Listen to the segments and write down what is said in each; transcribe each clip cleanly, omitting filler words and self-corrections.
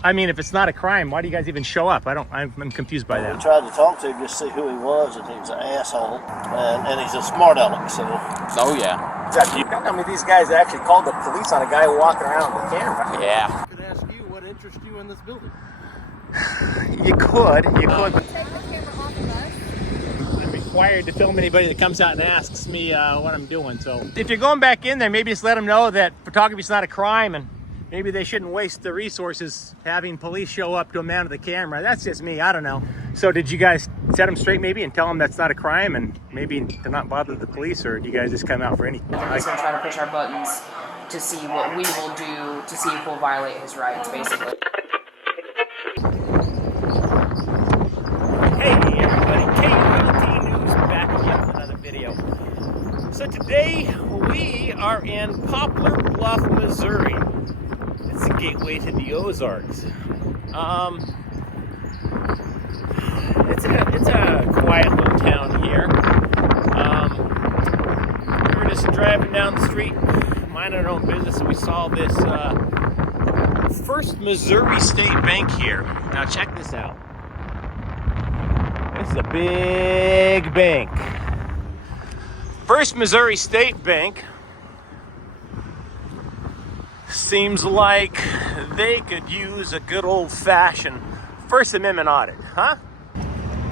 I mean, if it's not a crime, why do you guys even show up? I'm confused by that. We tried to talk to him just to see who he was, and he was an asshole, and he's a smart aleck, so. Oh, yeah. Exactly. How many of these guys actually called the police on a guy walking around with a camera? Yeah. I could ask you what interests you in this building. You could. Take the camera off of us. I'm required to film anybody that comes out and asks me what I'm doing. So if you're going back in there, maybe just let them know that photography is not a crime, and maybe they shouldn't waste the resources having police show up to a man with a camera. That's just me. I don't know. So did you guys set them straight maybe and tell them that's not a crime and maybe to not bother the police, or do you guys just come out for anything? They're just going to try to push our buttons to see what we will do to see if we'll violate his rights, basically. Hey everybody, KULT News back again with another video. So today we are in Poplar Bluff, Missouri. It's the gateway to the Ozarks. It's a quiet little town here. We were just driving down the street, minding our own business, and we saw this First Missouri State Bank here. Now check this out. This is a big bank. First Missouri State Bank seems like they could use a good old-fashioned First Amendment audit, huh?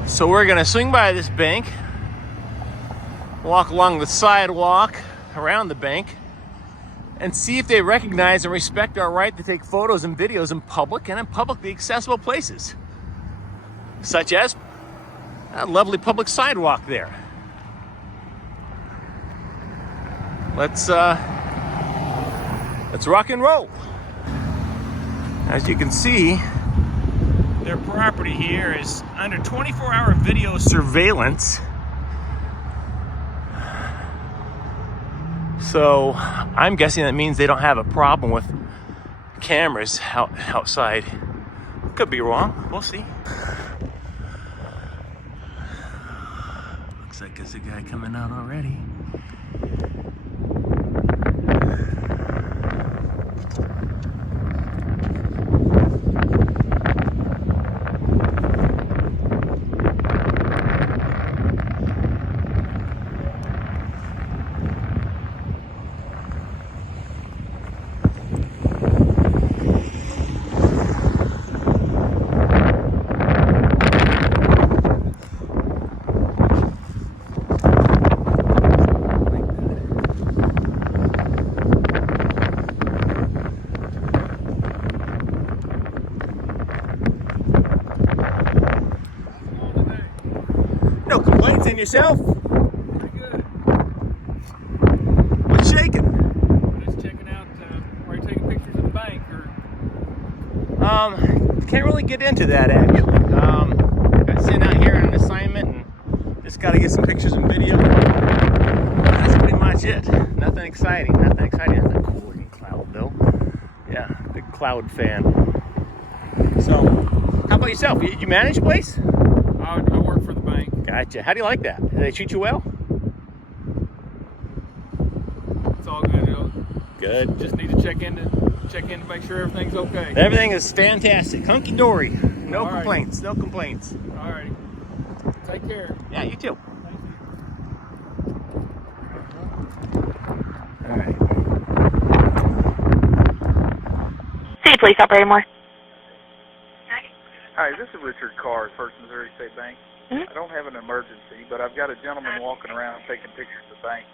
So we're gonna swing by this bank, walk along the sidewalk around the bank, and see if they recognize and respect our right to take photos and videos in public and in publicly accessible places, such as that lovely public sidewalk there. Let's rock and roll. As you can see, their property here is under 24-hour video surveillance. So I'm guessing that means they don't have a problem with cameras outside. Could be wrong. We'll see. Looks like there's a guy coming out already. No complaints in yourself? Pretty good. What's shaking? I'm just checking out, are you taking pictures of the bank, or? Can't really get into that actually. Got sitting out here on an assignment and just got to get some pictures and video. That's pretty much it. Nothing exciting. Nothing cool looking cloud though. Yeah, big cloud fan. So, how about yourself? You manage a place? I work for the bank. Gotcha. How do you like that? Do they treat you well? It's all good. Good. Just need to check in to make sure everything's okay. Everything is fantastic. Hunky dory. No All right. complaints. No complaints. All righty. Take care. Yeah, you too. Thank you. All right. City Police Operator Moore. Hi, this is Richard Carr, First Missouri State Bank. I don't have an emergency, but I've got a gentleman walking around taking pictures of the bank.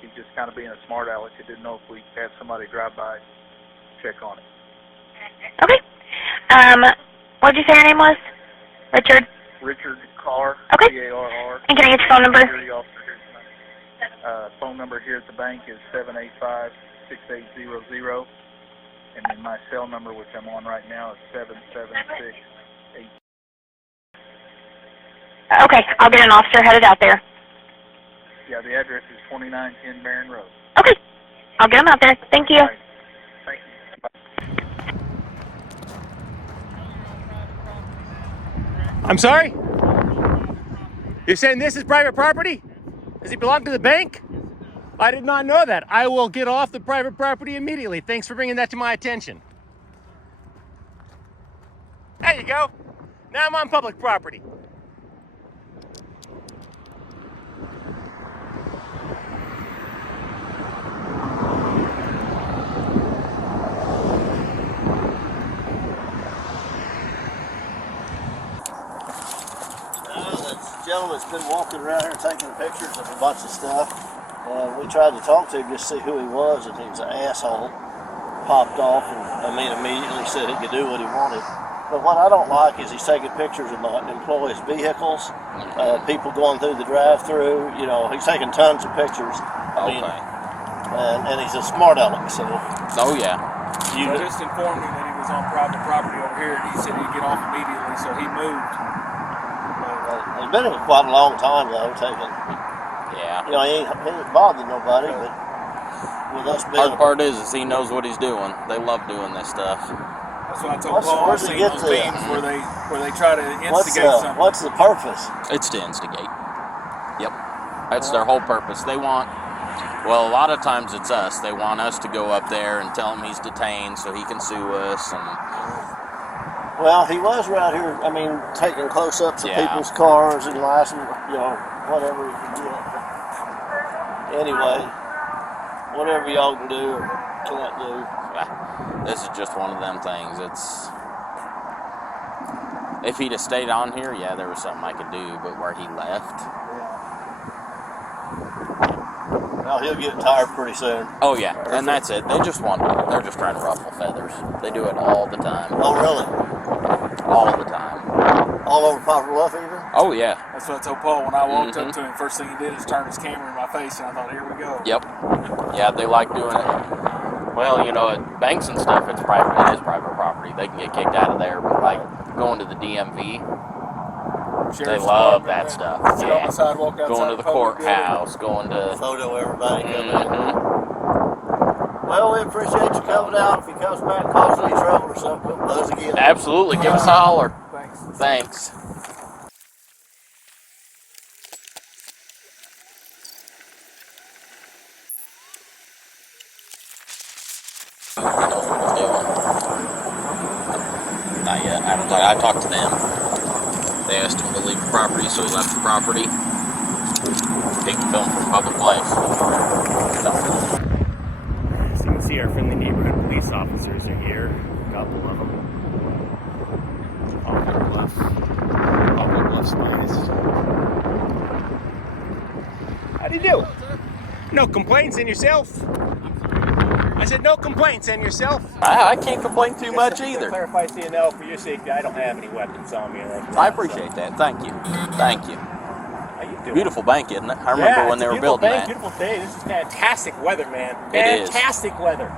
He's just kind of being a smart aleck. I didn't know if we had somebody drive by, check on it. Okay. What did you say your name was? Richard? Richard Carr, Okay. C-A-R-R. And can I get your phone number? Security officer here tonight. Phone number here at the bank is 785-6800. And then my cell number, which I'm on right now, is 776-8. Okay, I'll get an officer headed out there. Yeah, the address is 2910 Barron Road. Okay, I'll get him out there. Thank you. All right. Thank you. Bye. I'm sorry? You're saying this is private property? Does it belong to the bank? I did not know that. I will get off the private property immediately. Thanks for bringing that to my attention. There you go. Now I'm on public property. This gentleman's been walking around here taking pictures of a bunch of stuff. We tried to talk to him just to see who he was, and he was an asshole. Popped off and immediately said he could do what he wanted. But what I don't like is he's taking pictures of my employees' vehicles, people going through the drive-through. You know, he's taking tons of pictures. And he's a smart aleck, so. Oh yeah. You just informed me that he was on private property over here, and he said he'd get off immediately, so he moved. It's been quite a long time though, taking. Yeah. You know, he ain't bothered nobody, but with us being. Hard part is he knows what he's doing. They love doing this stuff. That's what I told Paul. I've seen those memes where they try to instigate something. What's the purpose? It's to instigate. Yep. That's their whole purpose. They want, well, a lot of times it's us. They want us to go up there and tell him he's detained so he can sue us. And well, he was around here, taking close-ups of people's cars and license, whatever he could get. Anyway, whatever y'all can do or can't do. This is just one of them things. If he'd have stayed on here, yeah, there was something I could do, but where he left. Well, he'll get tired pretty soon. Oh yeah, and that's it. They're just trying to ruffle feathers. They do it all the time. Oh really? All the time. All over Poplar Bluff even? Oh yeah. That's what I told Paul when I walked up to him. First thing he did is turn his camera in my face, and I thought, here we go. Yep. Yeah, they like doing it. Well, at banks and stuff, it's private. It is private property. They can get kicked out of there, but like going to the DMV, they love that stuff. Sit on the sidewalk outside going to the courthouse, going to photo everybody coming in. Well, we appreciate you coming out. If he comes back and causes any trouble or something, we'll buzz again. Absolutely, give us a holler. Thanks. Thanks. Not yet. I talked to them. They asked him to leave the property, so he left the property. Taking film from Poplar Bluff. So you can see our friendly neighborhood police officers are here. A couple of them. Poplar Bluff. Poplar Bluff's finest. How do you do? No complaints in yourself? I said no complaints in yourself. I can't complain too much either. Clarify CNL for your safety. I don't have any weapons on me or anything. I appreciate that. Thank you. Thank you. How you doing? Beautiful bank, isn't it? I remember when they were building that. Beautiful day. This is fantastic weather, man. It is. Fantastic weather.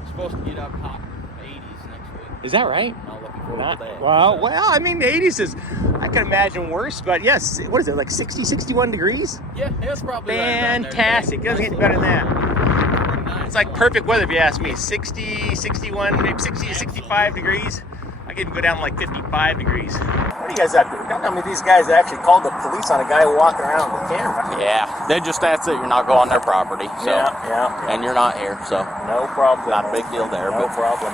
We're supposed to get up hot 80s next week. Is that right? I'm not looking forward to that. Well, the 80s is, I can imagine worse, but yes, what is it, like 60, 61 degrees? Yeah, it's probably fantastic. It doesn't get better than that. It's like perfect weather if you ask me. 60, 61, maybe 60 to 65 degrees. I can even go down to like 55 degrees. What are you guys up to? Don't tell me these guys actually called the police on a guy walking around with a camera. Yeah, that's it. You're not going on their property. So. Yeah. And you're not here, so. No problem. Not a big deal there. No problem.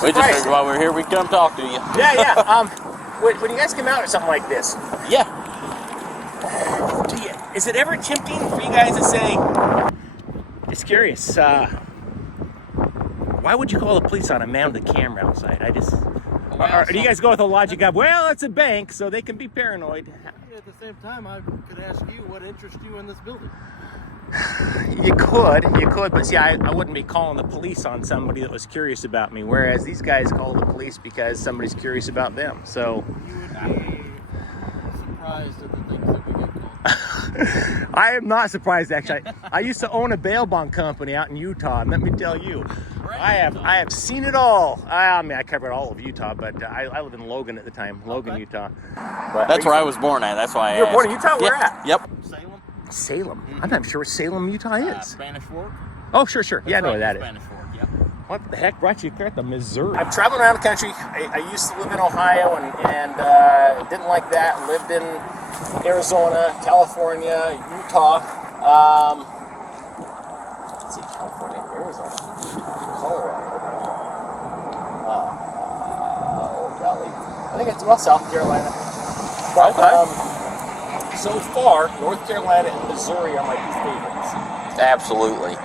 We just figured while we're here, we'd come talk to you. Yeah. When you guys come out or something like this. Yeah. Is it ever tempting for you guys to say, just curious, why would you call the police on a man with a camera outside? Or do you guys go with the logic of, well, it's a bank, so they can be paranoid? At the same time, I could ask you what interests you in this building. You could, but see, I wouldn't be calling the police on somebody that was curious about me, whereas these guys call the police because somebody's curious about them, so. You would be surprised at the things that we get called. I am not surprised, actually. I used to own a bail bond company out in Utah, and let me tell you, I have seen it all. I covered all of Utah, but I lived in Logan at the time, Utah. But that's where I was born at. That's why I asked. You were born in Utah? Where at? Yep. Salem? I'm not sure where Salem, Utah is. Spanish Fork? Oh, sure. Yeah, I know where that is. Spanish Fork, yeah. What the heck brought you here to Missouri? I've traveled around the country. I used to live in Ohio and didn't like that. Lived in Arizona, California, Utah. Let's see, California, Arizona, Colorado. Oh, golly. think it's South Carolina. But, so far, North Carolina and Missouri are my two favorites. Absolutely.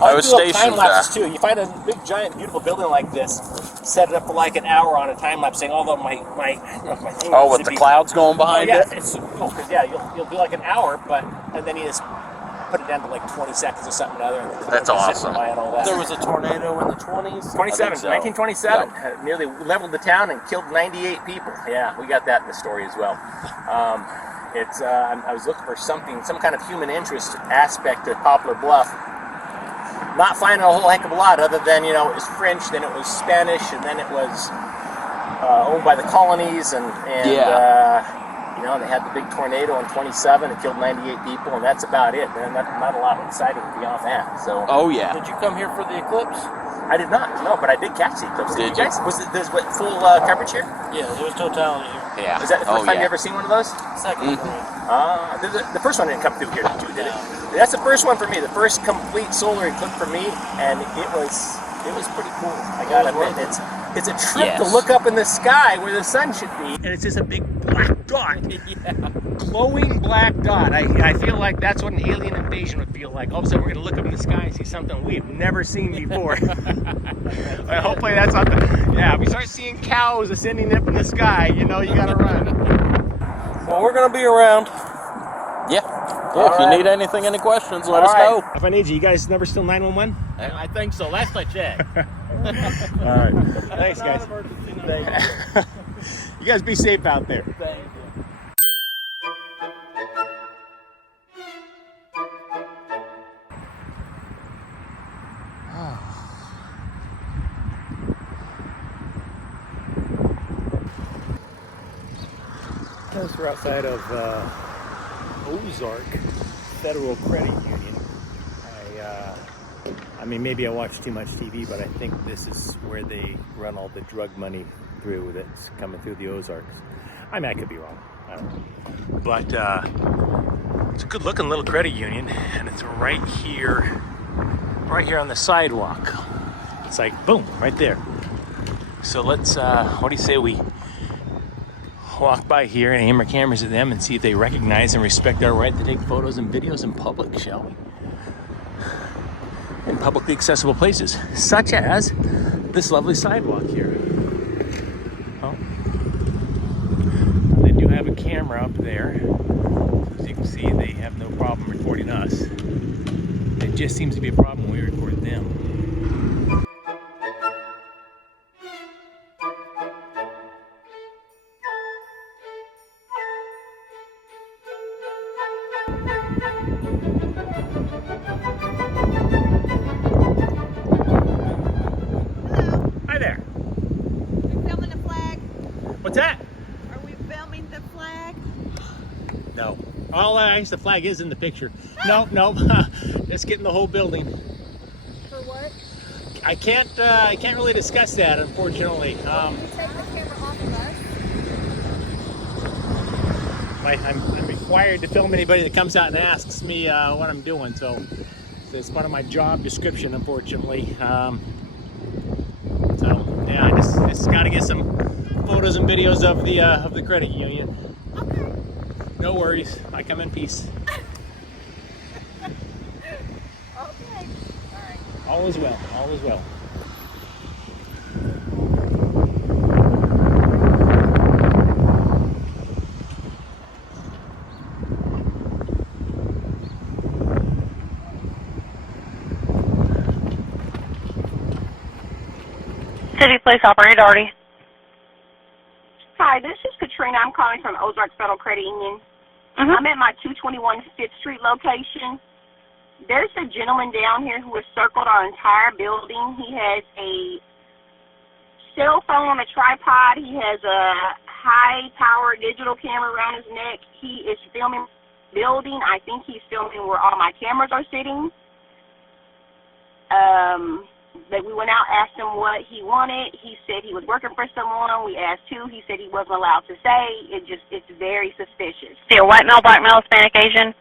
I was do time stationed. lapses too. You find a big, giant, beautiful building like this, set it up for like an hour on a time lapse, saying, although my thing with the clouds going behind it? It's cool, because you'll do like an hour, and then you just put it down to like 20 seconds or something or other. And That's awesome. And all that. There was a tornado in the 20s. 1927. Yep. Nearly leveled the town and killed 98 people. Yeah, we got that in the story as well. I was looking for some kind of human interest aspect of Poplar Bluff. Not finding a whole heck of a lot, other than it was French, then it was Spanish, and then it was owned by the colonies, and they had the big tornado in 27. It killed 98 people, and that's about it. Man, not a lot exciting beyond that. So. Oh yeah. Did you come here for the eclipse? I did not, no, but I did catch the eclipse. Did you guys? Was it full coverage here? Yeah, it was totality here. Yeah. Was that the first time you ever seen one of those? Second. The first one didn't come through here too, did it? That's the first one for me. The first complete solar eclipse for me, and it was pretty cool. I gotta admit, it's a trip to look up in the sky where the sun should be, and it's just a big black dot. Glowing black dot. I feel like that's what an alien invasion would feel like. All of a sudden, we're gonna look up in the sky and see something we've never seen before. Hopefully, that's not if we start seeing cows ascending up in the sky, you gotta run. Well, we're going to be around. If you need anything, any questions, let us know. If I need you guys never still 911? I think so. Last I checked. All right. Thanks, guys. You guys be safe out there. Thank you. We're outside of Ozark Federal Credit Union. I mean, maybe I watch too much TV, but I think this is where they run all the drug money through that's coming through the Ozarks. I mean, I could be wrong. I don't know. But it's a good-looking little credit union, and it's right here on the sidewalk. It's like, boom, right there. So let's, what do you say we walk by here and aim our cameras at them and see if they recognize and respect our right to take photos and videos in public, shall we? In publicly accessible places, such as this lovely sidewalk here. Oh. They do have a camera up there. As you can see, they have no problem recording us. It just seems to be a problem when we record them. What's that? Are we filming the flag? No. All the flag is in the picture. No. Just getting the whole building. For what? I can't really discuss that, unfortunately. Can you take the camera off of us? I'm required to film anybody that comes out and asks me what I'm doing, so it's part of my job description, unfortunately. I just got to get some photos and videos of the credit union. Okay. No worries. I come in peace. Okay. All right. All is well. All is well. City Police Operator Artie. Hi, this is Katrina. I'm calling from Ozark Federal Credit Union. Mm-hmm. I'm at my 221 5th Street location. There's a gentleman down here who has circled our entire building. He has a cell phone on a tripod. He has a high-powered digital camera around his neck. He is filming the building. I think he's filming where all my cameras are sitting. But we went out, asked him what he wanted. He said he was working for someone. We asked who. He said he wasn't allowed to say. It's very suspicious. See a white male, black male, Hispanic, Asian?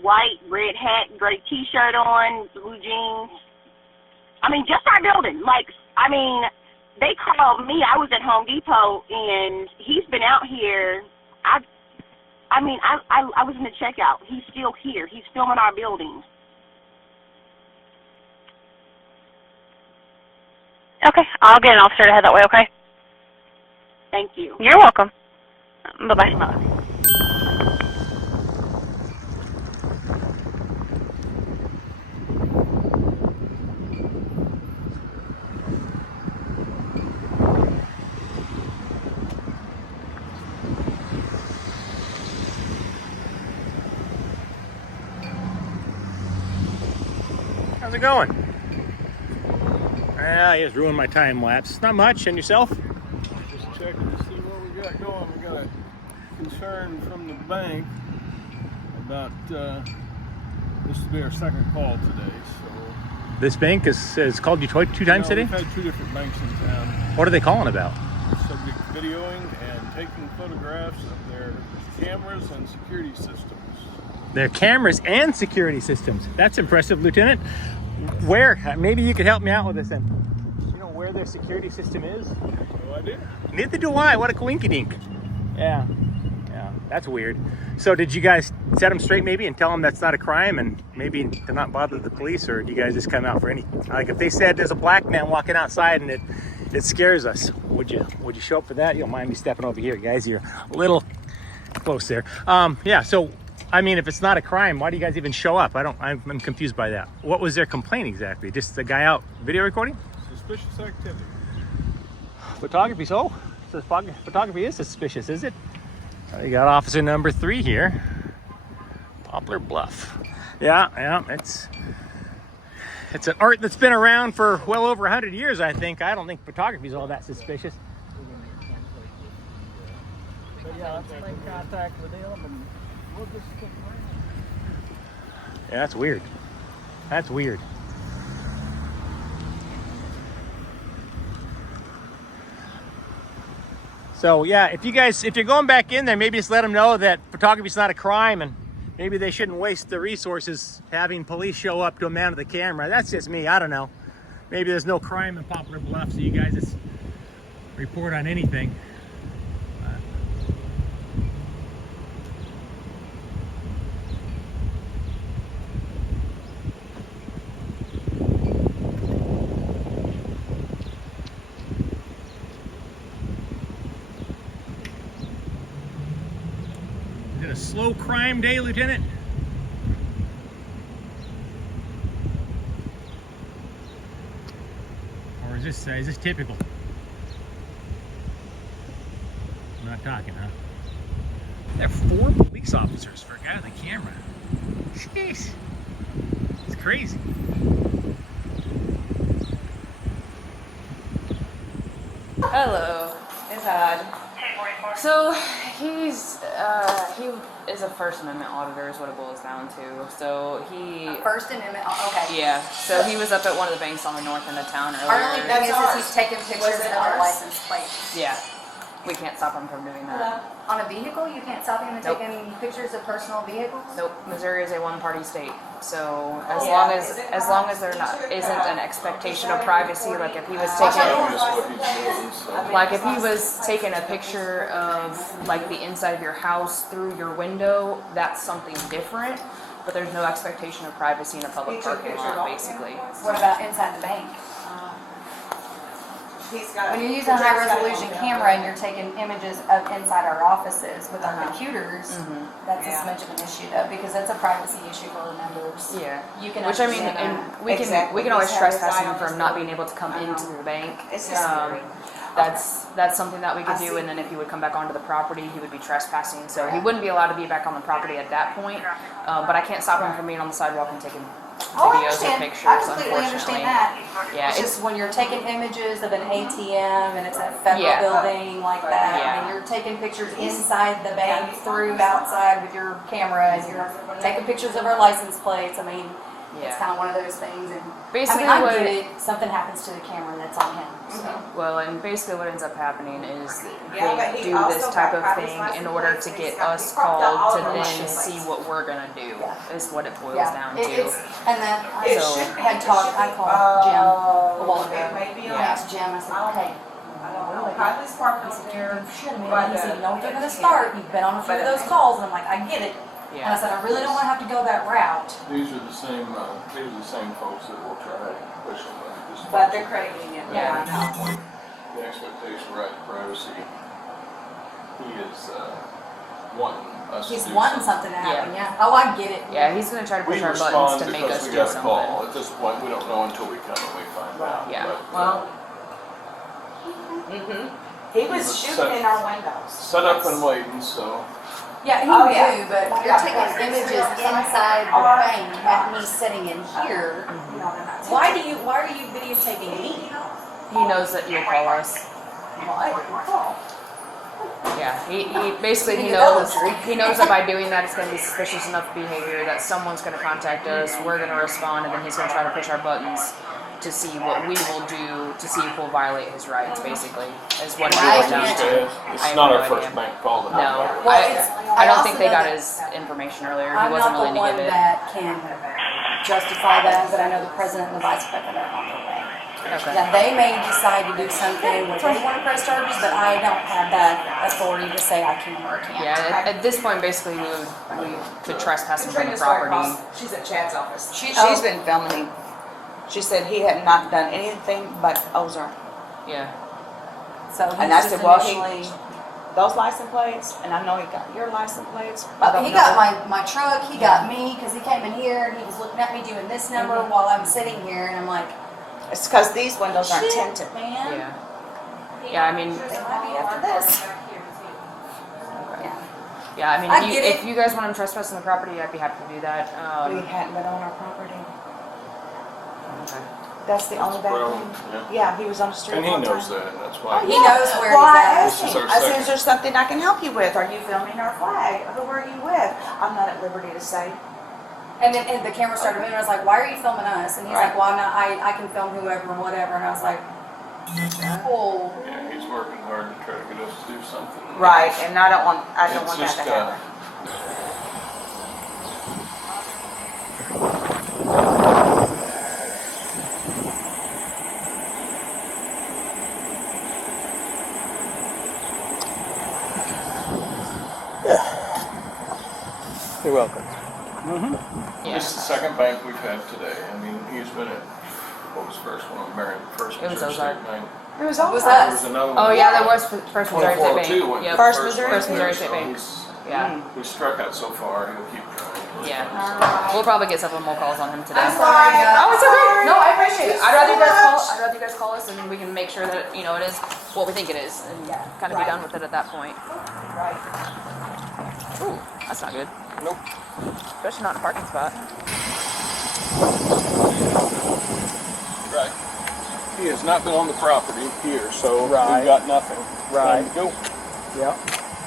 White, red hat, gray T-shirt on, blue jeans. I mean, just our building. they called me. I was at Home Depot, and he's been out here. I was in the checkout. He's still here. He's filming our building. Okay, I'll get an officer to head that way, okay? Thank you. You're welcome. Bye-bye. How's it going? He has ruined my time lapse. Not much. And yourself? Just checking to see what we got going. We got a concern from the bank about this will be our second call today. So This bank has called you two times today? We've had 2 different banks in town. What are they calling about? Subject videoing and taking photographs of their cameras and security systems. Their cameras and security systems. That's impressive, Lieutenant. Where? Maybe you could help me out with this then. Do you know where their security system is? No idea. Neither do I. What a coinkydink. Yeah, that's weird. So did you guys set them straight maybe and tell them that's not a crime and maybe to not bother the police, or do you guys just come out for any? Like if they said there's a black man walking outside and it scares us, would you show up for that? You don't mind me stepping over here, guys? You're a little close there. Yeah. So I mean, if it's not a crime, why do you guys even show up? I'm confused by that. What was their complaint exactly? Just the guy out video recording? Suspicious activity. Photography, so? Photography is suspicious, is it? You got officer number 3 here. Poplar Bluff. Yeah, it's an art that's been around for well over 100 years, I think. I don't think photography is all that suspicious. But yeah, let's make contact with them and we'll just stick around. Yeah, that's weird. That's weird. So yeah, if you're going back in there, maybe just let them know that photography is not a crime, and maybe they shouldn't waste the resources having police show up to a man with a camera. That's just me. I don't know. Maybe there's no crime in Poplar Bluff, so you guys just report on anything. Slow crime day, Lieutenant? Or is this typical? I'm not talking, huh? There are 4 police officers for a guy with a camera. Jeez. It's crazy. Hello, it's Odd. So he is a First Amendment auditor is what it boils down to. So he First Amendment. Okay. Yeah. So he was up at one of the banks on the north end of town earlier. Our only thing is he's taking pictures of our license plate. Yeah. We can't stop him from doing that. On a vehicle, you can't stop him from taking pictures of personal vehicles. Nope. Missouri is a one-party state, so as long as there isn't an expectation of privacy, like if he was taking a picture of like the inside of your house through your window, that's something different. But there's no expectation of privacy in a public parking lot, basically. What about inside the bank? When you're using a high-resolution camera and you're taking images of inside our offices with our computers, that's as much of an issue though, because that's a privacy issue for our members. Yeah. You can Which I mean, and we can always trespass him from not being able to come into the bank. That's something that we could do, and then if he would come back onto the property, he would be trespassing, so he wouldn't be allowed to be back on the property at that point. But I can't stop him from being on the sidewalk and taking videos or pictures, I completely unfortunately. understand that. Yeah, it's just when you're taking images of an ATM and it's a federal building like that, and you're taking pictures inside the bank through outside with your camera, and you're taking pictures of our license plates. I mean, It's Yeah. kind of one of those things. And Basically I mean, I what- get it. Something happens to the camera, and that's on him. So. Well, and basically what ends up happening is Yeah, but they he do also this got type of driver's thing license in order plates, to and get he's got- us he cropped out called all to of then them. see what we're gonna do. Is what it boils Yeah, down it, to. it's and then It So- should be. I called Jim a while ago. It may be I on. asked Jim. I said, "Hey, I don't know. Probably parked I up said, there. you should, man." But, He said, "You know what they're gonna yeah. start. You've been on a few of those calls." And I'm like, "I get it." And I Yeah. said, "I really don't want to have to go that route." These are the same folks that will try to push them. But they're crediting it. Yeah. I know. The expectation, right, privacy. He is wanting us He's to do wanting something to happen. Yeah. Yeah. Oh, I get it. Yeah, he's gonna try to push We our respond buttons to make because us we do got a something. call. At this point, we don't know until we come and we find out. Yeah. But, Well, he was shooting in our windows. set up and waiting, so. Yeah, he Oh, knew, yeah. but Oh, you're yeah. taking images inside the bank, not me sitting in here. Why are you videotaping me? He knows that you'll call us. Well, I didn't call. Yeah, he basically he Think knows adultery. that by doing that it's going to be suspicious enough behavior that someone's going to contact us, we're going to respond, and then he's going to try to push our buttons to see what we will do to see if we'll violate his rights. Basically, is what it boils down to. I It's have not no our first idea. bank call that No, we Well, I don't also think they know got that his information earlier. He I'm wasn't not willing the to one give it. that can justify that, but I know the president and the vice president are on their way. Okay. Now, they may decide to do something where they want to press charges, but I don't have that authority to say I can or can't. Yeah, at this point, basically, we could trespass him from the property. She's at Chad's office. She's Oh. been filming him. She said he had not done anything but Ozark. Yeah. So he's And I just said, well, initially, those license plates, and I know he got your license plates. he got my truck, he got me, because he came in here and he was looking at me doing this number while I'm sitting here, and I'm like, It's because these windows aren't shit, tinted. man. Yeah. Yeah, I mean, They might be after this. Yeah. yeah, I mean, I get if it. you guys want him trespassing the property, I'd be happy to do that. We hadn't been on our property. Okay. That's the only bad Well, thing. yeah. Yeah, he was on the street And he all the knows time. that, and that's why. He knows where Well, I he's at. asked This is him. our I said, second. is there something I can help you with? Are you filming our flag? Who are you with? I'm not at liberty to say. And then the camera started moving. I was like, "Why are you filming us?" And he's like, "Well, I'm not. I can film whoever and whatever." And I was like, "Oh, Yeah, he's working hard to try to get us to do something. Right, and I don't want that It's to just, happen. You're welcome. Yeah. This is the second bank we've had today. I mean, he's been at, what was the first one? Marion, first It was Missouri Ozark. State Bank. It was it was all There us." was another one. Oh yeah, there was First Missouri State 2402 Bank. went Yep. the First one Missouri? First there, Missouri so State Bank. he's- Yeah. We struck out so far, he'll keep trying. Yeah. We'll probably get several more calls on him today. I'm sorry, guys. Oh, it's okay. No, I appreciate it. I'd rather you guys call us, and we can make sure that it is what we think it is, and kind of be done with it at that point. right. Ooh, that's not good. Nope. Especially not in a parking spot. Right. He has not been on the property here, so Right. we've got nothing. Right. Time to go. Yeah.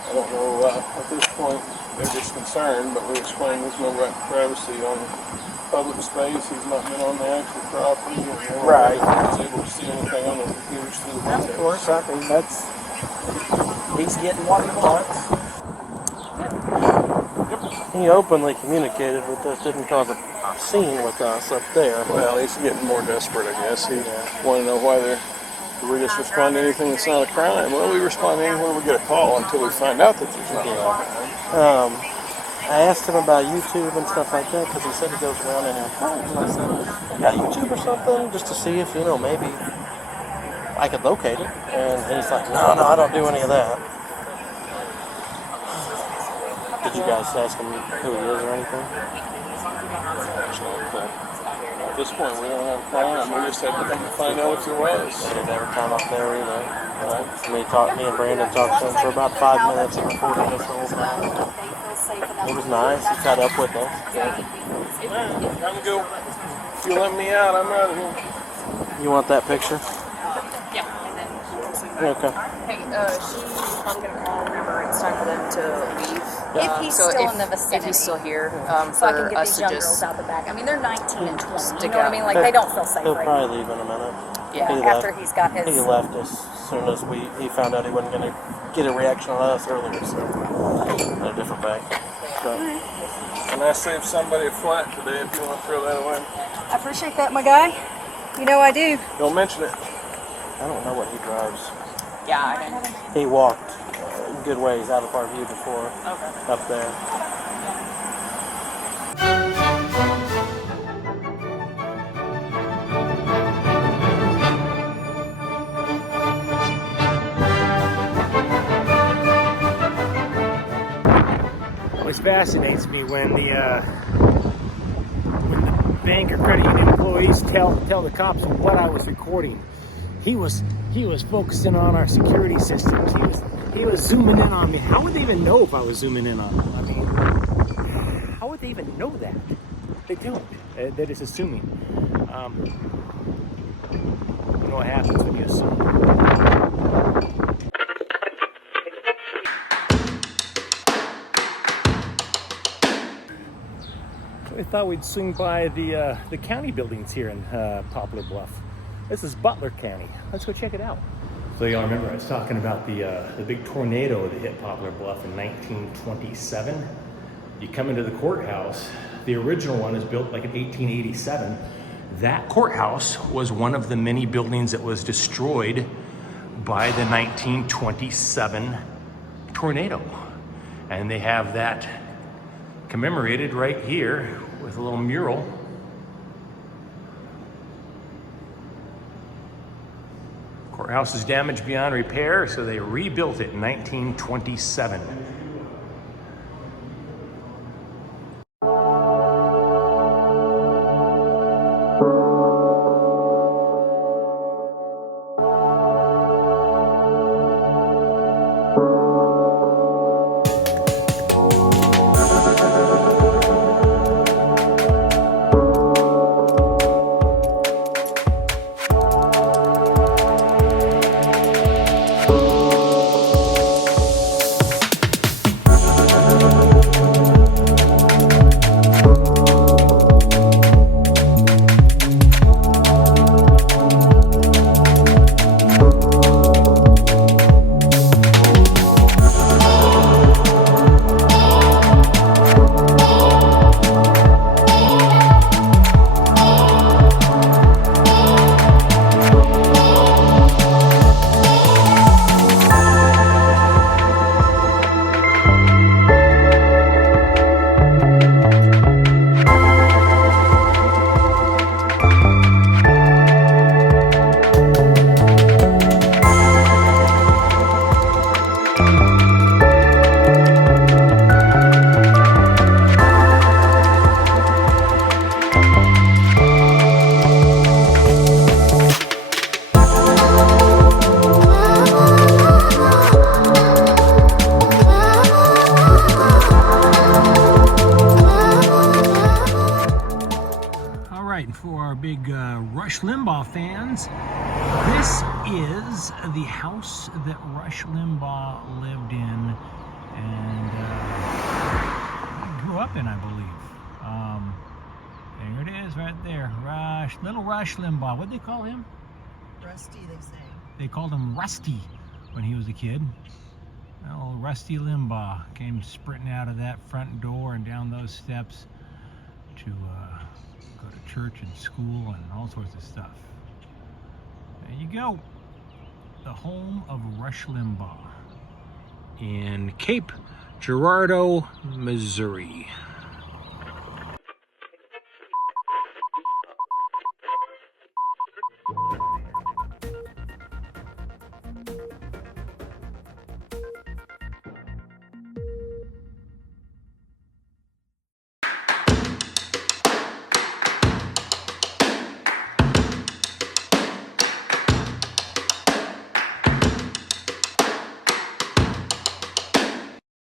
I don't know, at this point, they're just concerned, but we explained there's no right to privacy on public space. He's not been on the actual property. And Right. He was able to see anything on the computers through the Of windows. course, I think he's getting what he wants. He openly communicated with us, didn't cause a scene with us up there. Well, he's getting more desperate, I guess. He want to know why do we just respond to anything that's not a crime? Well, we respond anywhere we get a call until we find out that there's not a crime. I asked him about YouTube and stuff like that because he said he goes around and informs. And I said, "Got YouTube or something?" Just to see if, maybe I could locate it. And he's like, no, I don't do any of that. Did you guys ask him who he is or anything? At this point, we don't have a crime. We just had to come to find out if there was. They didn't ever come up there either. Me and Brandon talked to him for about 5 minutes and recorded this whole time. It was nice. He caught up with us. Time to go. If you let me out, I'm out of here. You want that picture? Yeah. Okay. Hey, she's probably gonna call whenever it's time for them to leave. If he's So still if- in the vicinity. If he's still here, So I can for get us these to young just girls out the back. I mean, they're 19 and 20. You stick know what I out. mean? Like, they don't feel safe He'll right now. probably leave in a minute. Yeah, He after left. he's got his... He left as soon as he found out he wasn't going to get a reaction on us earlier, so at a different bank. So, And I saved somebody a flat today if you want to throw that away. I appreciate that, my guy. You know I do. Don't mention it. I don't know what he drives. Yeah, I didn't. He walked a good ways out of our view before up there. Always fascinates me when the bank or credit union employees tell the cops what I was recording. He was focusing on our security systems. He was zooming in on me. How would they even know if I was zooming in on them? I mean, how would they even know that? They don't. They're just assuming. You know what happens when you assume. I thought we'd swing by the county buildings here in Poplar Bluff. This is Butler County. Let's go check it out. So y'all remember I was talking about the big tornado that hit Poplar Bluff in 1927. You come into the courthouse. The original one is built like in 1887. That courthouse was one of the many buildings that was destroyed by the 1927 tornado. And they have that commemorated right here with a little mural. Courthouse is damaged beyond repair, so they rebuilt it in 1927. For our big Rush Limbaugh fans, this is the house that Rush Limbaugh lived in and grew up in, I believe. There it is right there, little Rush Limbaugh. What'd they call him? Rusty, they say. They called him Rusty when he was a kid. Little Rusty Limbaugh came sprinting out of that front door and down those steps to go to church and school and all sorts of stuff. There you go. The home of Rush Limbaugh in Cape Girardeau, Missouri.